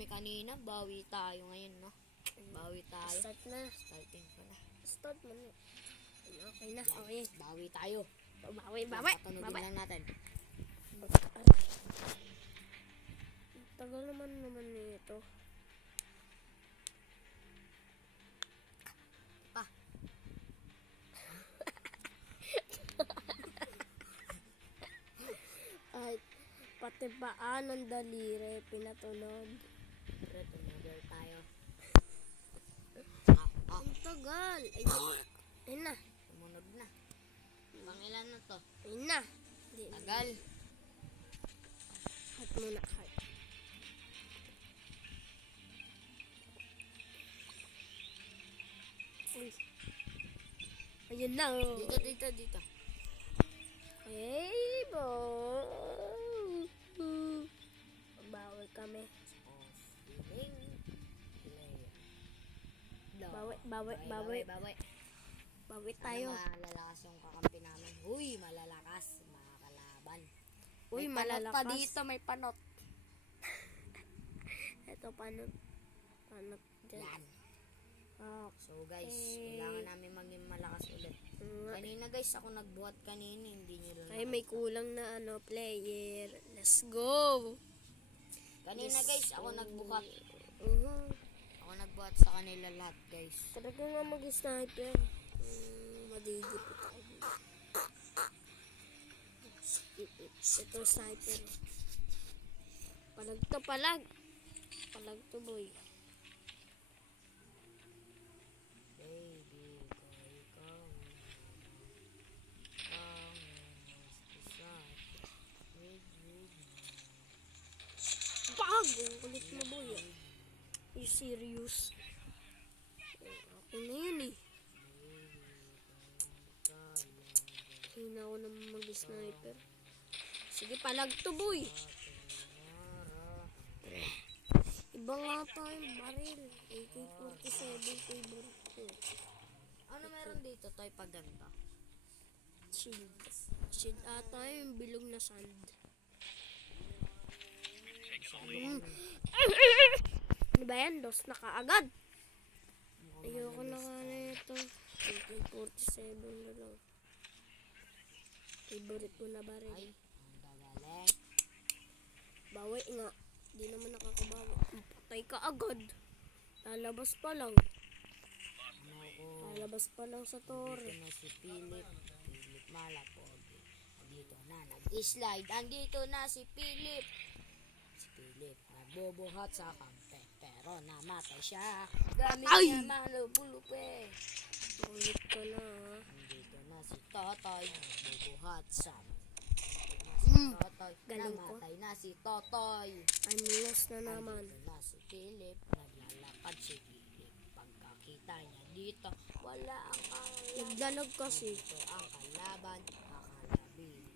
kami kanina. Bawi tayo ngayon, no? Bawi tayo. Start na. Starting ko na. Start mo na. Okay na. Okay. Bawi tayo. Bawi. Patunogin lang natin. Tagal naman nito. Pa. Ay, pati paan ng daliri pinatunog. Tunog tayo. Ang tagal. Ayun na. Tumunog na. Pangilan na to? Ayun na. Tagal. Heart muna, heart. Uy. Ayun na. Oh. Dito. Hey, bo. Bawal kami. Bawi. Bawi tayo. Malalakas yung kakampi namin. Uy, malalakas. Mga kalaban. Uy, may malalakas. panot pa dito, may panot. Ito, panot. Panot dyan. Yan. Oh. So guys, kailangan namin maging malakas ulit. Kanina guys, ako nagbuhat kanina. Hindi nyo lang. Ay, may kulang na player. Let's go. Kanina guys, ako nagbuhat. Ako nagbuhat sa kanila lahat guys. Talaga nga mag-sniper. Madigit ito. Ito sniper. Palag. Palag to boy. Baby, ikaw. Pag! Ulit mo boy. Are you serious? Ako na yun eh. Hina ako naman mag-sniper. Sige, palag to boy. Iba nga tayong baril. AK-47 favorite ko. Ano meron dito? Toy paganda. Shield. Shield ata yung bilog na sand. Ano ba yan? Dos na kaagad. Ayoko na nga na ito. AK-47 na lang. Favorite ko na baril. Ay, ang dagaling. Bawi nga. Di naman nakakabawi. Patay ka agad. Lalabas pa lang. Lalabas pa lang sa tore. Dito na si Philip. Philip Malapog. Andito na. Nag-slide. Andito na si Philip. Si Philip. Nagbubuhat sa kampe. Pero namatay siya. Gamit niya malubulupe. Ulit ka na ha. Andito na si Totoy. Nagbubuhat sa Totoy. Galing ko. Namatay na si Totoy. I'm lost na naman. Andito na si Philip. Naglalakad si Philip. Pagkakita niya dito, wala ang kalaban. Nagdalag kasi. Ito ang kalaban. Kakalabin.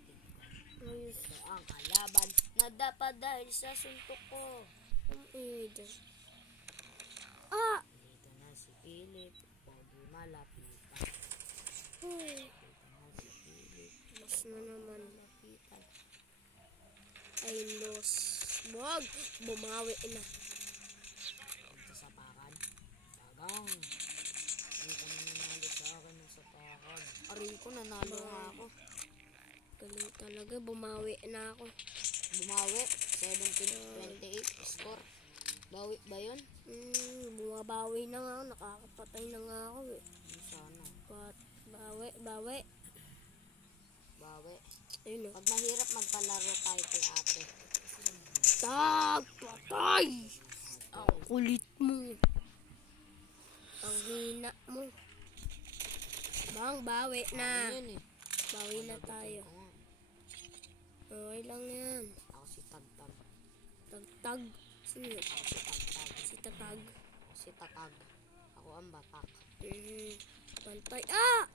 Ito ang kalaban na dapat dahil sa suntok ko. Dito na si Philip. Pogi malapitan. Dito na si Philip. Lost na naman. Malapitan. Ay, lost. Wag! Bumawi na. Dito sa pakan. Dagang. Dito na nanalo sa akin ng sapakan. Aray ko, nanalo nga ako. Galing talaga. Bumawi na ako. Bumawi. 17-28 score. Bawi ba yun? Bumabawi na nga ako. Nakakapatay na nga ako eh. Sana. Bawi. Ayun o. Pag mahirap magpalaro tayo kay ate. Patay! Ang kulit mo. Ang hina mo. Bang, bawi na. Ano yun eh? Bawi na tayo. Okay lang yan. Ako si Tagtag. Tagtag. Sino yun? Ako si Tagtag. Si Tatag. Ako si Tatag. Ako ang batak. Pantay. Ah!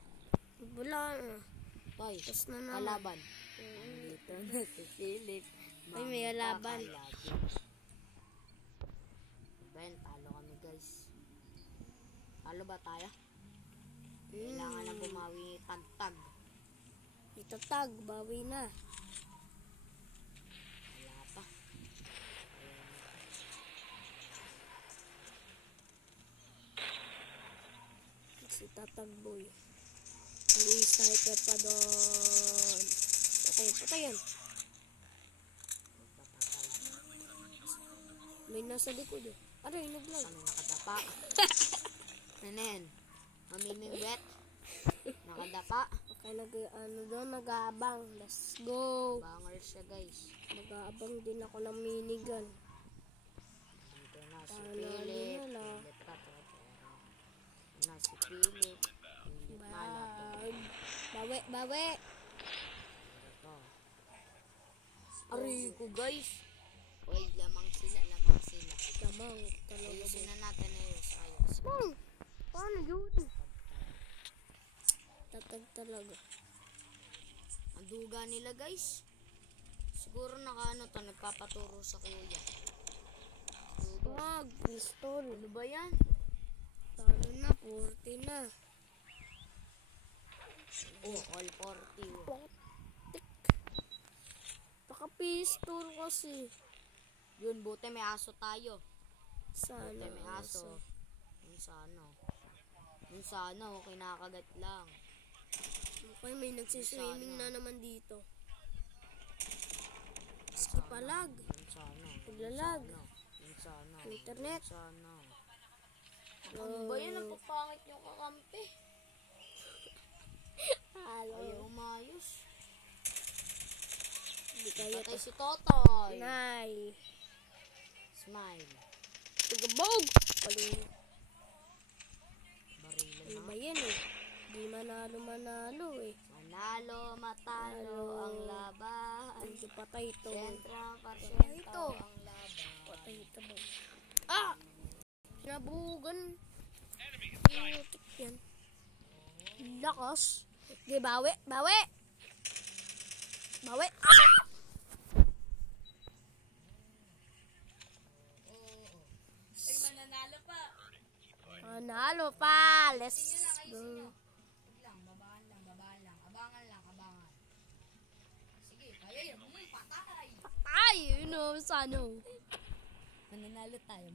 Wala na. Toy, Tapos na naman. kalaban. Dito na si Philip. Ay, may kalaban. Ben, talo kami guys. Talo ba tayo? Kailangan na bumawi Tagtag. Si Tatag, bawi na. Wala pa. Si Tatagboy. Hindi sniper pa doon. Patay yan. May nasa likod eh. Aray, naglag. Ano nakadapa? Ano yan? Mamimingwet? Nakadapa? Okay, nag-aabang. Let's go. Banger siya guys. Nag-aabang din ako ng minigun. Dito na si Talo Philip. nila. Philip ka to. Na si Philip. Philip malapot. Bawi. Ito. Aray ko guys. Uy, lamang sila. Lamang talaga. Ayusin na natin ayos. Paano yun? Tatag talaga. Ang duga nila guys. Siguro nagpapaturo sa kuya. Wag, pistol. Ano ba yan? Talo na, 40 na. Oh, all 40. Potik. Naka-pistol kasi. Yun, buti may aso tayo. Sana. Buti may aso. Yung sana, kinakagat lang. Okay, may nagsiswimming na naman dito. Skipalag. Yung sana. Paglalag. Yung sana. Internet. Yung sana. Ano ba yan? Napapangit yung kakampi. Halo. Ayaw umayos. Hindi kaya Patay to. si Totoy. Nay. Smile. Tugabog. Paling. Barilan Ano na. ba yan eh? Di manalo eh. Manalo, matalo ang laban. Hindi patay ito. Sentra, Ito. parsyento ang laban. Patay ito ba? Ah! Sinabugan. Putik yan. Lakas. Di, bawi. Ah! Ay, mananalo pa. Manalo pa. Let's go. Babaan lang. Abangan. Sige, kaya yun. Patay. Ay, sana. Mananalo tayo,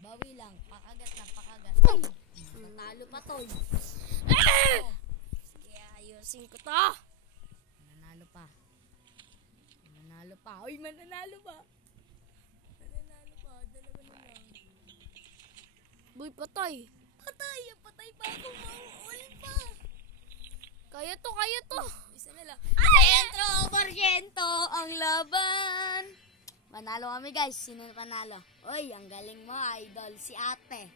Bawi lang, pakagat. Natalo pa to. Sige, ayusin ko to. Mananalo pa. Uy, mananalo pa. Dalawa na lang. Boy, patay. Patay pa ako. Mauul pa. Kaya to. Isa na lang. Sentro, porsyento ang laban. Manalo kami guys. Sino panalo? Uy, ang galing mo, idol. Si ate.